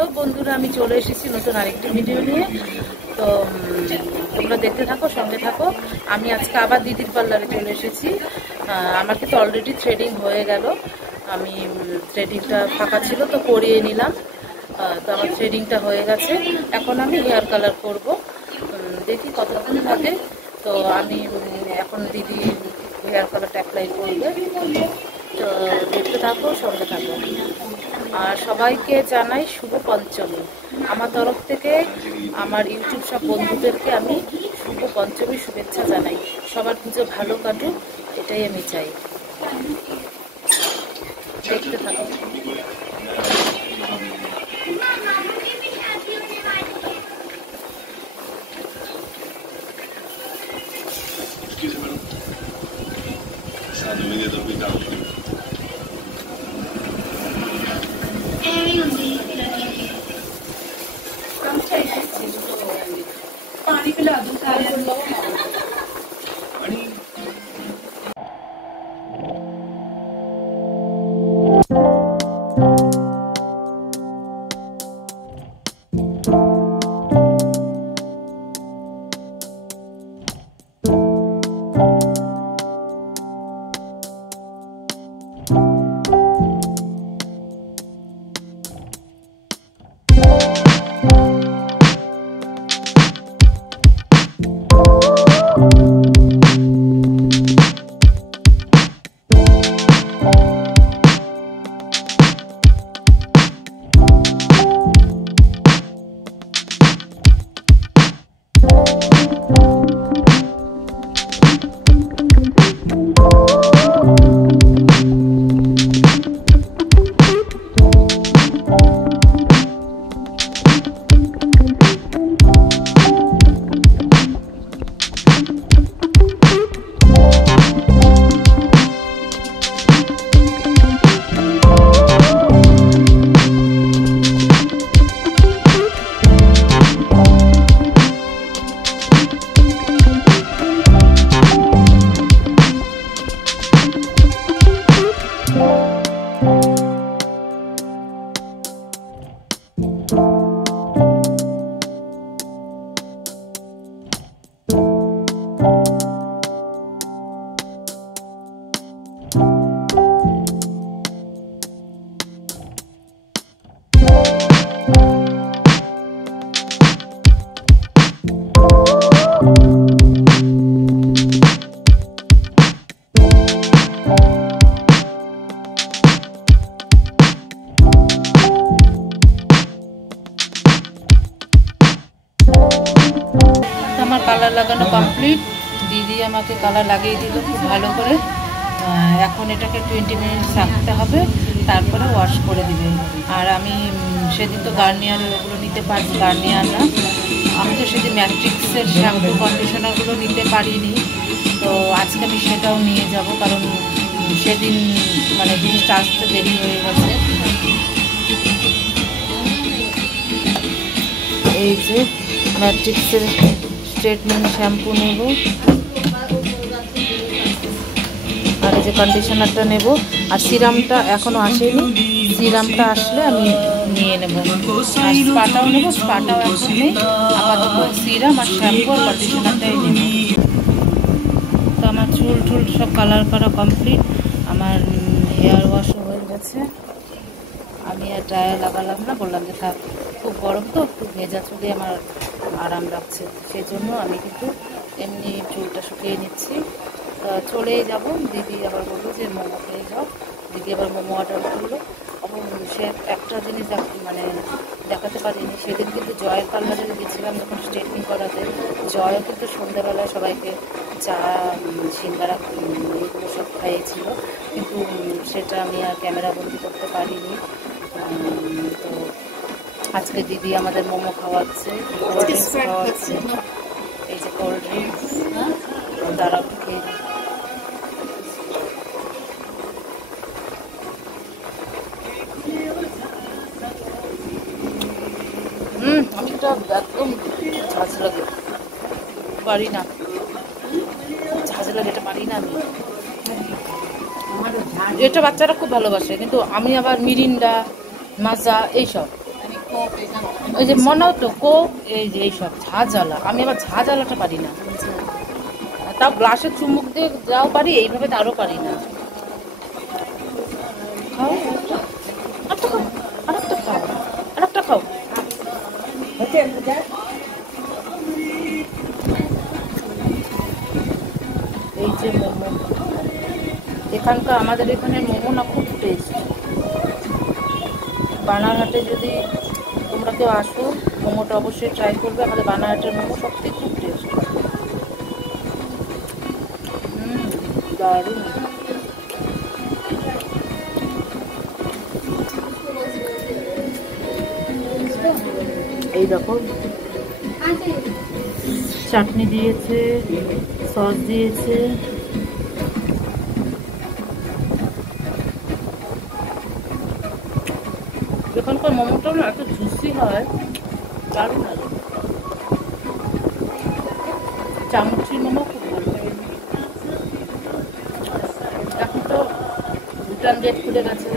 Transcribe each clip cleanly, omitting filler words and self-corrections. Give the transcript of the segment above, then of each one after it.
Hello বন্ধুরা, আমি চলে এসেছি নতুন আরেকটি ভিডিও নিয়ে। তো তোমরা দেখতে থাকো, সঙ্গে থাকো। আমি আজকে আবার দিদির পার্লারে চলে এসেছি। আমার কিন্তু অলরেডি থ্রেডিং হয়ে গেল। আমি থ্রেডিংটা ফাঁকা ছিল তো করিয়ে নিলাম। তো আমার থ্রেডিংটা হয়ে গেছে। এখন আমি হেয়ার কালার করব, দেখি কতক্ষণ থাকে। তো আমি এখন দিদি হেয়ার কালারটা অ্যাপ্লাই করবে। তো দেখতে থাকো, সঙ্গে থাকো। আর সবাইকে জানাই শুভ পঞ্চমী। আমার তরফ থেকে আমার ইউটিউব সব বন্ধুদেরকে আমি শুভ পঞ্চমীর শুভেচ্ছা জানাই। সবার পুজো ভালো কাটুক, এটাই আমি চাই। দেখতে থাকো। पानी पिला दूं सारे আমার কালার লাগানো কমপ্লিট। দিদি আমাকে কালার লাগিয়ে দিল খুব ভালো করে। এখন এটাকে 20 মিনিট রাখতে হবে, তারপরে ওয়াশ করে দিবে। আর আমি সেদিন তো গার্নিয়ার ওগুলো নিতে পারি, গার্নিয়ার না, আমি তো সেদিন ম্যাট্রিক্সের শ্যাম্পু কন্ডিশনারগুলো নিতে পারিনি। তো আজকে আমি সেটাও নিয়ে যাব, কারণ সেদিন মানে জিনিসটা আসতে দেরি হয়ে গেছে। এই যে ম্যাট্রিক্সের স্ট্রেটনিং শ্যাম্পু নেব, আর এই যে কন্ডিশনারটা নেব। আর সিরামটা এখনও আসেনি, সিরামটা আসলে আমি নিয়ে নেব। আর স্পাটাও নেব, স্পাটাও এখন নেই। আপাতত সিরাম আর শ্যাম্পু আর কন্ডিশনারটাই নেব। তো আমার চুল টুল সব কালার করা কমপ্লিট। আমার হেয়ার ওয়াশও হয়ে গেছে। আমি আর ড্রায়ার লাগালাম না, বললাম যে থাক, খুব গরম তো, একটু ভেজা চুলে আমার আরাম লাগছে, সেই জন্য আমি কিন্তু এমনি চুলটা শুকিয়ে নিচ্ছি। চলেই যাব। দিদি আবার বললো যে মোমো খেয়ে যাও। দিদি আবার মোমো অর্ডার করলো। এবং সে একটা জিনিস মানে দেখাতে পারিনি, সেদিন কিন্তু জয়ের পার্লারে গেছিলাম যখন স্ট্রেটনিং করাতে। জয়ও কিন্তু সন্ধ্যাবেলায় সবাইকে চা, সিঙ্গারা এগুলো সব খাইয়েছিল, কিন্তু সেটা আমি আর ক্যামেরা বন্দি করতে পারিনি। তো আজকে দিদি আমাদের মোমো খাওয়াচ্ছে, কোল্ড ড্রিঙ্কস খাওয়াচ্ছে। এই যে কোল্ড ড্রিঙ্কস, দাঁড়াও খেয়ে আমি তো একদম ঝাঁঝ লাগে, পারি না, ঝাঁঝ লাগে, এটা পারি না আমি। এটা বাচ্চারা খুব ভালোবাসে, কিন্তু আমি আবার মিরিন্ডা, মাজা এইসব ওই যে মনে হতো কোক, এই যে এইসব ঝাঁঝালা, আমি আবার ঝাঁঝালাটা পারি না। তাও গ্লাসে চুমুক দিয়ে যাও পারি, এইভাবে তারও পারি না। খাও আরেকটা খাও, আরেকটা খাও, আরেকটা খাও। এই যে মোমো, এখানকার আমাদের এখানে মোমো না খুব টেস্ট। বানারহাটে যদি তোমরা কেউ আসো, মোমোটা অবশ্যই ট্রাই করবে। আমাদের বানারহাটের মোমো সত্যি খুব টেস্ট। দারুণ। এই দেখো চাটনি দিয়েছে, সস দিয়েছে। এখানকার মোমোটা না এত জুসি হয়, দারুণ লাগে। চামচি মোমো খুব ভালো। এখন তো ভুটান গেট খুলে গেছে,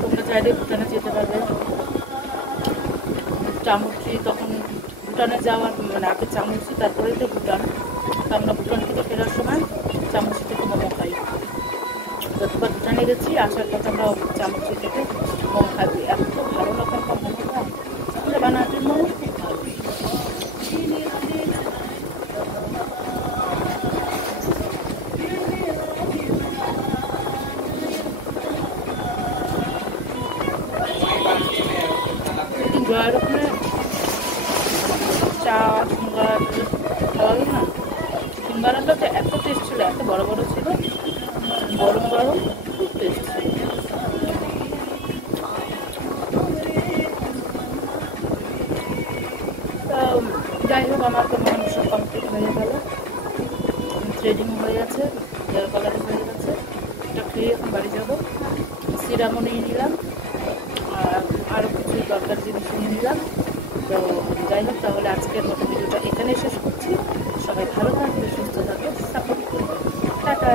তোমরা চাইলে ভুটানে যেতে পারবে। চামচি তখন ভুটানে যাওয়ার মানে আগে চামচি, তারপরে তো ভুটান। আমরা ভুটান থেকে ফেরার সময় চামচি থেকে মোমো খাই। যতবার ভুটানে গেছি আসার পথে আমরা চামচি থেকে মোমো খাই। এত ভালো রকম মোমোটা, আমরা বানাতের মোমো খুব ভালো। জয়ের ওখানে চা সিঙ্গার খাওয়া না, সিঙ্গারাটা তো এত টেস্ট ছিল, এত বড় বড় ছিল, গরম গরম, খুব টেস্ট ছিল। যাই হোক, আমার তো মনে সব কমপ্লিট হয়ে গেল। থ্রেডিং হয়ে গেছে, হেয়ার কালারিং হয়ে গেছে। এটা খেয়ে এখন বাড়ি যাবো। সিরামও নিয়ে নিলাম, আর আরও কিছু দরকার জিনিস নিয়ে নিলাম। তো যাই হোক, তাহলে আজকের মতো ভিডিওটা এখানে শেষ করছি। সবাই ভালো থাকবে, সুস্থ থাকবে, সাপোর্ট করবে। টাটা।